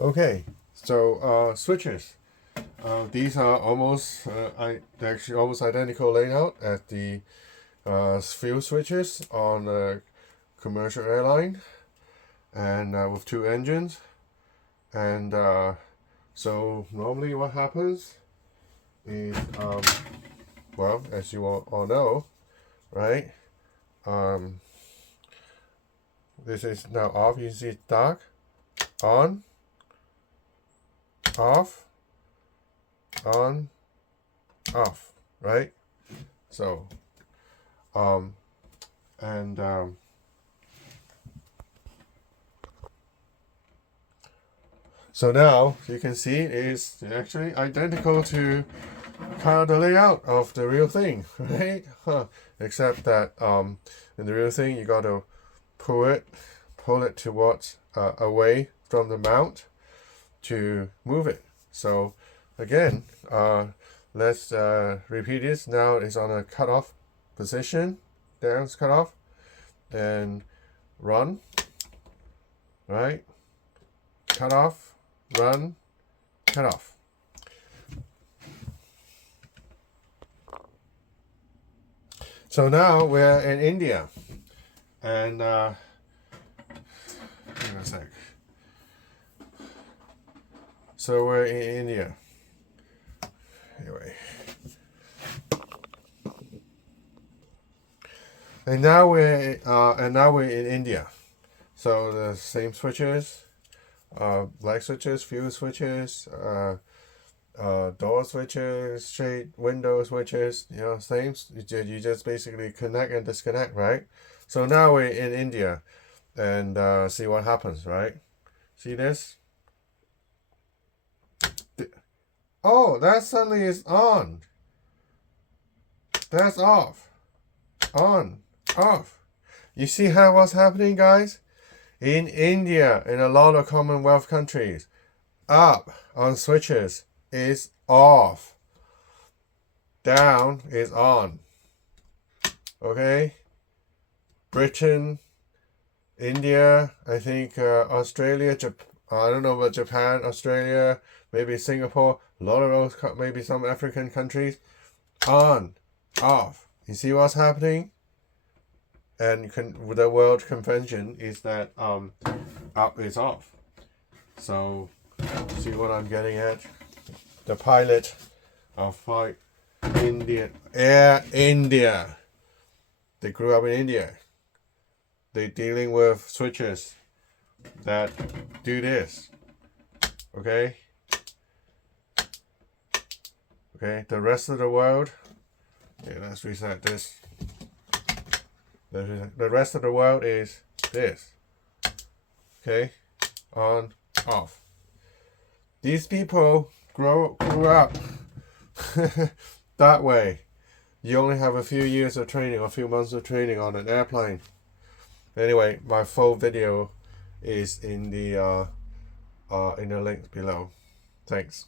Okay, so switches. These are almost they're actually almost identical layout as the fuel switches on a commercial airline, and with two engines. And so normally what happens is, well, as you all know, right? Um, this is now off. You see it's dark, on, off, on, off, right? So, and so now you can see it's actually identical to kind of the layout of the real thing, right? Except that in the real thing you got to pull it towards away from the mount to move it. So again, let's repeat this. Now it's on a cutoff position. There's cutoff, and run, right? Cut off, run, cut off. So now we're in India, and hang on a sec. So we're in India. Anyway, and now we're in India. So the same switches, light switches, fuel switches, door switches, shade window switches, same. You just basically connect and disconnect, right? So now we're in India, and see what happens, right? See this? Oh, that suddenly is on. That's off. On, off. You see what's happening, guys? In India, in a lot of Commonwealth countries, up on switches is off. Down is on. Okay? Britain, India, I think Australia, I don't know about Japan, Australia, maybe Singapore, a lot of those, maybe some African countries, on, off. You see what's happening? And the world convention is that up is off. So, see what I'm getting at? The pilot of Flight Air India. They grew up in India. They're dealing with switches that do this. Okay? Okay, the rest of the world, let's reset this. The rest of the world is this. Okay? On, off. These people grew up that way. You only have a few years of training, a few months of training on an airplane. Anyway, my full video is in the link below. Thanks.